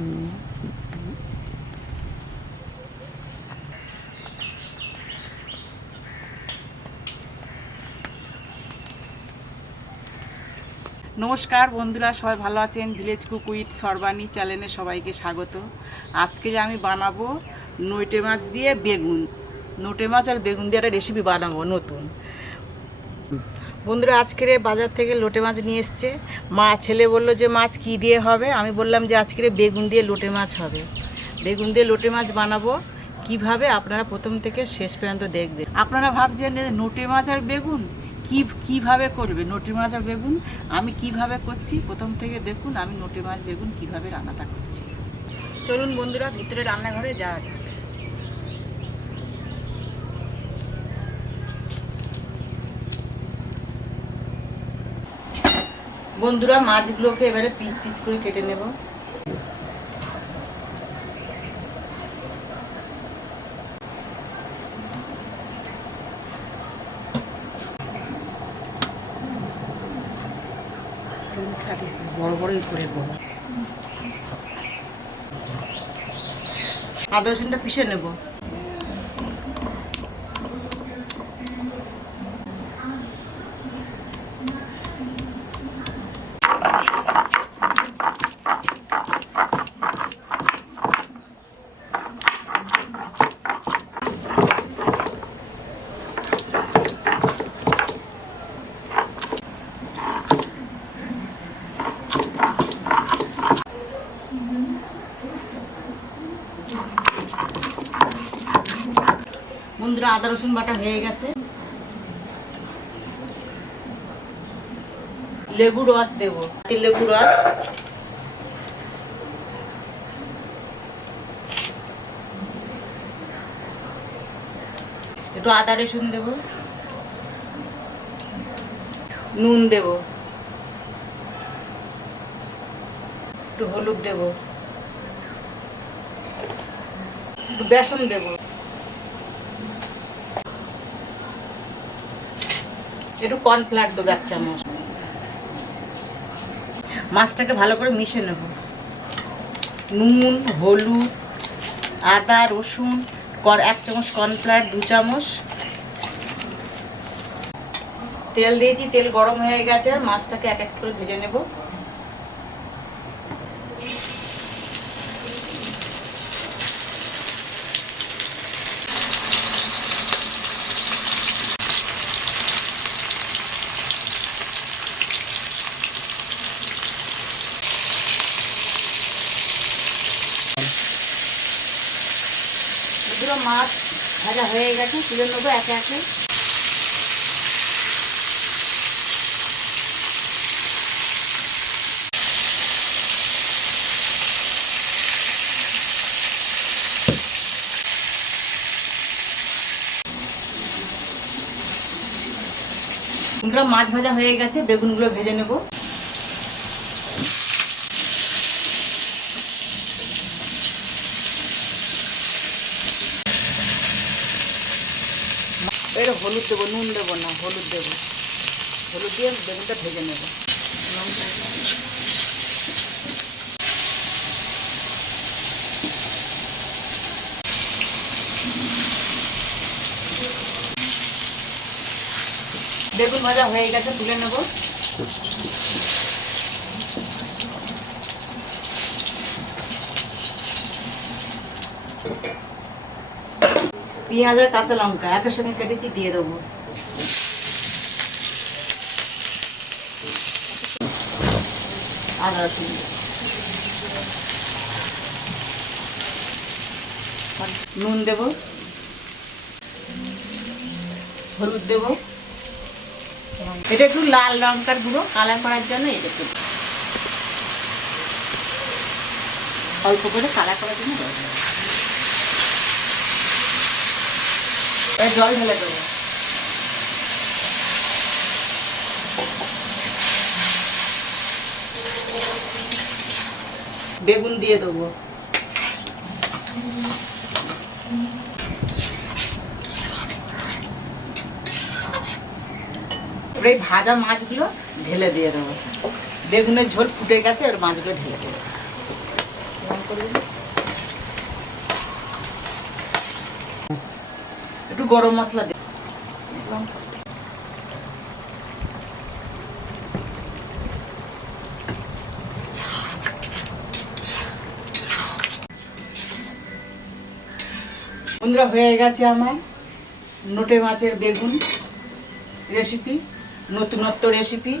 নমস্কার বন্ধুরা, সবাই ভালো আছেন? ভিলেজ কুক উইথ সর্বাণী চ্যানেলে সবাইকে স্বাগত। আজকে আমি বানাবো নইটে মাছ দিয়ে বেগুন। নোটে মাছ আর বেগুন দিয়ে একটা রেসিপি বানাবো নতুন। বন্ধুরা, আজকের বাজার থেকে লোটে মাছ নিয়ে এসছে। মা, ছেলে বলল যে, মাছ কি দিয়ে হবে? আমি বললাম যে, আজকের বেগুন দিয়ে লোটে মাছ হবে। বেগুন দিয়ে লোটে মাছ বানাবো। কীভাবে? আপনারা প্রথম থেকে শেষ পর্যন্ত দেখবেন। আপনারা ভাবছেন নোটে মাছ আর বেগুন? কি, কীভাবে করবে? নোটে মাছ আর বেগুন? আমি কীভাবে করছি? প্রথম থেকে দেখুন, আমি নোটে মাছ, বেগুন কীভাবে রান্নাটা করছি। চলুন বন্ধুরা, ভিতরে রান্নাঘরে যাওয়া যাক। বন্ধুরা মাছগুলোকে এবারে পিচ পিচ করে কেটে নেব। বড় বড়ই করে বড় আদা রসুনটা পিষে নেব। বন্ধুরা, আদা, রসুন বাটা হয়ে গেছে। লেবু রস দেব। লেবু রস। একটু আদা, রসুন দেব। নুন দেব। একটু হলুদ দেব। একটু বেসন দেবো। একটু কর্নফ্লাওয়ার দেবো এক চামচ। মাছটাকে ভালো করে মিশে নেব। নুন, হলুদ, আদা, রসুন এক চামচ কর্নফ্লাওয়ার দু চামচ। তেল দিয়েছি, তেল গরম হয়ে গেছে আর মাছটাকে এক এক করে ভেজে নেব। দুটো মাছ ভাজা হয়ে গেছে, তুলে নেব একে একে। মাছ ভাজা হয়ে গেছে, বেগুনগুলো ভেজে নেব। এর হলুদ দেবো, নুন দেবো না, হলুদ দেবো। হলুদ দিয়ে বেগুনটা ভেজে নেব। বেগুন ভাজা হয়ে গেছে, তুলে নেব। পেঁয়াজ আর কাঁচা লঙ্কা একের সঙ্গে কেটেছি, দিয়ে দেবো। আদা, রসুন। নুন দেব। হলুদ দেব। এটা একটু লাল লঙ্কার গুঁড়ো, কালার করার জন্য এটা একটু অল্প করে কালার করার জন্য দেবো। এবার জল ঢেলে দেবো। বেগুন দিয়ে দেবো। এই ভাজা মাছগুলো ঢেলে দিয়ে দেবো। বেগুনের ঝোল ফুটে গেছে আর মাছগুলো ঢেলে দেবো করবেন একটু গরম মশলা দিন বন্ধুরা হয়ে গেছে আমার নোটে মাছের বেগুন রেসিপি নতুনত্ব রেসিপি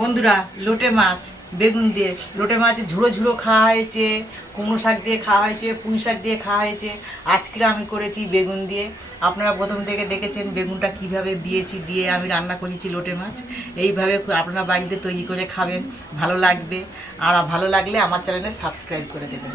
বন্ধুরা, লোটে মাছ, বেগুন দিয়ে। লোটে মাছ ঝুড়ো ঝুড়ো খাওয়া হয়েছে কুমড়ো শাক দিয়ে খাওয়া হয়েছে পুঁই শাক দিয়ে খাওয়া হয়েছে আজকে আমি করেছি বেগুন দিয়ে। আপনারা প্রথম থেকে দেখেছেন বেগুনটা কীভাবে দিয়েছি, দিয়ে আমি রান্না করেছি লোটে মাছ। এইভাবে আপনারা বাড়িতে তৈরি করে খাবেন, ভালো লাগবে। আর ভালো লাগলে আমার চ্যানেলে সাবস্ক্রাইব করে দেবেন।